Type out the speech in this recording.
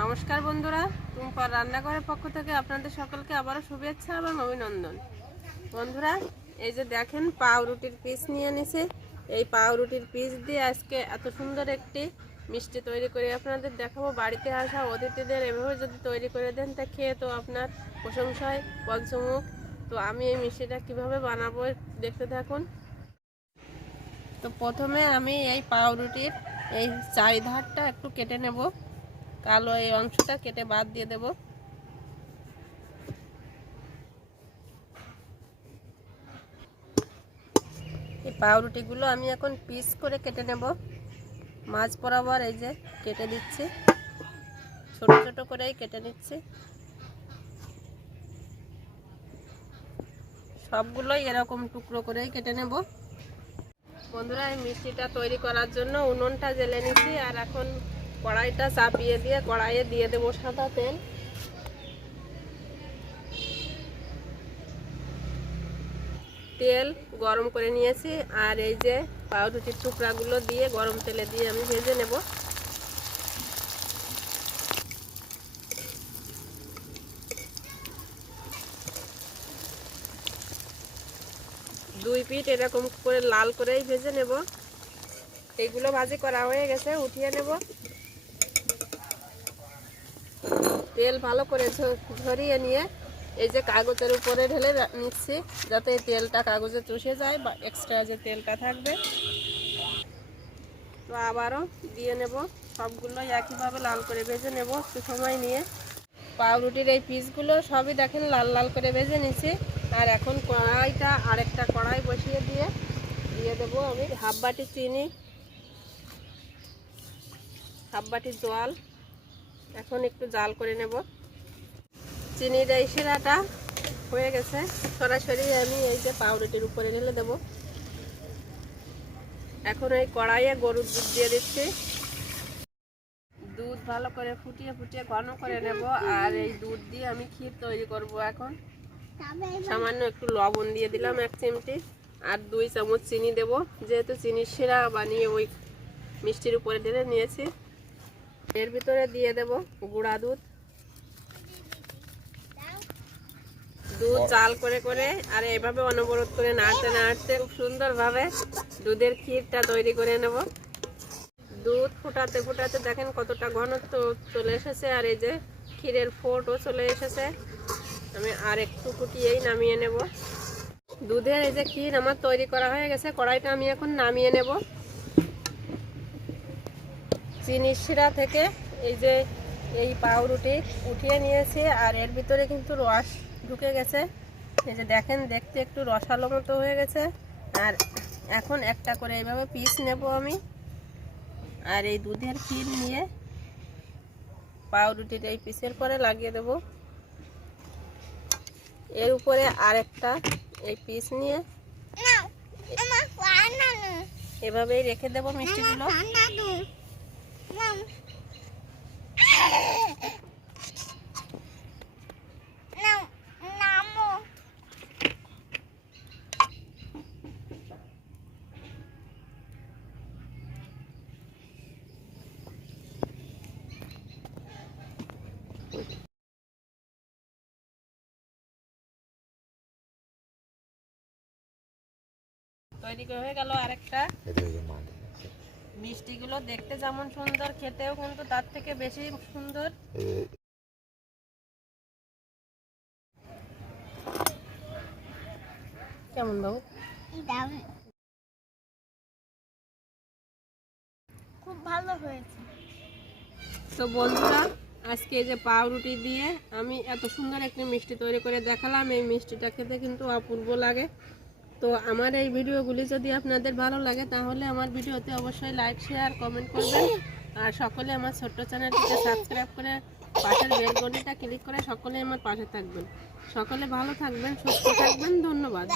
নমস্কার বন্ধুরা, টুম্পার রান্নাঘরের পক্ষ থেকে আপনাদের সকলকে আবারও শুভেচ্ছা এবং অভিনন্দন। বন্ধুরা, এই যে দেখেন, পাউরুটির পিস নিয়ে নিছে। এই পাউরুটির পিস দিয়ে আজকে এত সুন্দর একটি মিষ্টি তৈরি করে আপনাদের দেখাবো। বাড়িতে আসা অতিথিদের এভাবে যদি তৈরি করে দেন, তা খেয়ে তো আপনার প্রশংসায় পঞ্চমুখ। তো আমি এই মিষ্টিটা কীভাবে বানাবো দেখতে থাকুন। তো প্রথমে আমি এই পাউরুটির এই চারিধারটা একটু কেটে নেব। কালো এই অংশটা কেটে বাদ দিয়ে দেব। এই পাউরুটিগুলো আমি এখন পিস করে কেটে নেব। মাছ বরাবর এই যে কেটে দিচ্ছি। ছোট ছোট করেই কেটে নিচ্ছি। সবগুলোই এরকম টুকরো করেই কেটে নেব। বন্ধুরা, এই মিষ্টিটা তৈরি করার জন্য উনুনটা জেলে নিচ্ছি। আর এখন কড়াইটা চাপিয়ে দিয়ে কড়াইয়ে দিয়ে দেবো সাদা তেল। তেল গরম করে নিয়েছি, আর এই যে পাউরুটির টুকরাগুলো দিয়ে গরম তেলে দিয়ে আমি ভেজে নেব। দুই পিঠ এরকম করে লাল করেই ভেজে নেব। এগুলো ভাজি করা হয়ে গেছে, উঠিয়ে নেব। তেল ভালো করে ঝরিয়ে নিয়ে এই যে কাগজের উপরে ঢেলে নিচ্ছি, যাতে তেলটা কাগজে চুষে যায় বা এক্সট্রা যে তেলটা থাকবে। তো আবারও দিয়ে নেব, সবগুলো একইভাবে লাল করে ভেজে নেব, একটু সময় নিয়ে। পাউরুটির এই পিসগুলো সবই দেখেন লাল লাল করে ভেজে নিচ্ছি। আর এখন কড়াইটা আরেকটা কড়াই বসিয়ে দিয়ে দিয়ে দেবো আমি হাফ বাটি চিনি, হাফ বাটি জল এখন একটু জাল করে নেব। চিনির এই শিরাটা হয়ে গেছে। সরাসরি আমি এই যে পাউরুটির উপরে ঢেলে দেব। এখন এই কড়াইয়ে গরুর দুধ দিয়ে দিচ্ছি। দুধ ভালো করে ফুটিয়ে ফুটিয়ে ঘন করে নেব আর এই দুধ দিয়ে আমি ক্ষীর তৈরি করব এখন। সামান্য একটু লবণ দিয়ে দিলাম এক চিমটি আর দুই চামচ চিনি দেব। যেহেতু চিনির শিরা বানিয়ে ওই মিষ্টির উপরে ঢেলে নিয়েছি। এর ভিতরে দিয়ে দেব গুঁড়া দুধ। দুধ চাল করে করে আর এভাবে অনবরত করে নাড়তে নাড়তে খুব সুন্দরভাবে দুধের ক্ষীরটা তৈরি করে নেব। দুধ ফুটাতে ফুটাতে দেখেন কতটা ঘনত্ব চলে এসেছে আর এই যে ক্ষীরের ফোটও চলে এসেছে। আমি আর একটু ফুটিয়েই নামিয়ে নেব। দুধের এই যে ক্ষীর আমার তৈরি করা হয়ে গেছে, কড়াইটা আমি এখন নামিয়ে নেব। চিনির শিরা থেকে এই যে এই পাউরুটি উঠিয়ে নিয়েছি আর এর ভিতরে কিন্তু রস ঢুকে গেছে। এই যে দেখেন দেখতে একটু রসালো মতো হয়ে গেছে। আর এখন একটা করে এইভাবে পিস নেব আমি। আর এই দুধের ক্ষীর নিয়ে পাউরুটির এই পিসের পরে লাগিয়ে দেব। এর উপরে আরেকটা এই পিস নিয়ে এভাবেই রেখে দেবো মিষ্টিগুলো। তৈরি হয়ে গেল আরেকটা। মিষ্টিগুলো দেখতে যেমন সুন্দর খেতেও কিন্তু তার থেকে বেশি সুন্দর। কেমন বাবু? খুব ভালো হয়েছে। তো বন্ধুরা আজকে এই যে পাউরুটি দিয়ে আমি এত সুন্দর একটি মিষ্টি তৈরি করে দেখালাম। এই মিষ্টিটা খেতে কিন্তু অপূর্ব লাগে। তো আমার এই ভিডিওগুলি যদি আপনাদের ভালো লাগে, তাহলে আমার ভিডিওতে অবশ্যই লাইক শেয়ার কমেন্ট করবেন। আর সকলে আমার ছোট্ট চ্যানেলটিকে সাবস্ক্রাইব করে পাশের বেল ঘন্টিটা ক্লিক করে সকলে আমার পাশে থাকবেন। সকলে ভালো থাকবেন, সুস্থ থাকবেন, ধন্যবাদ।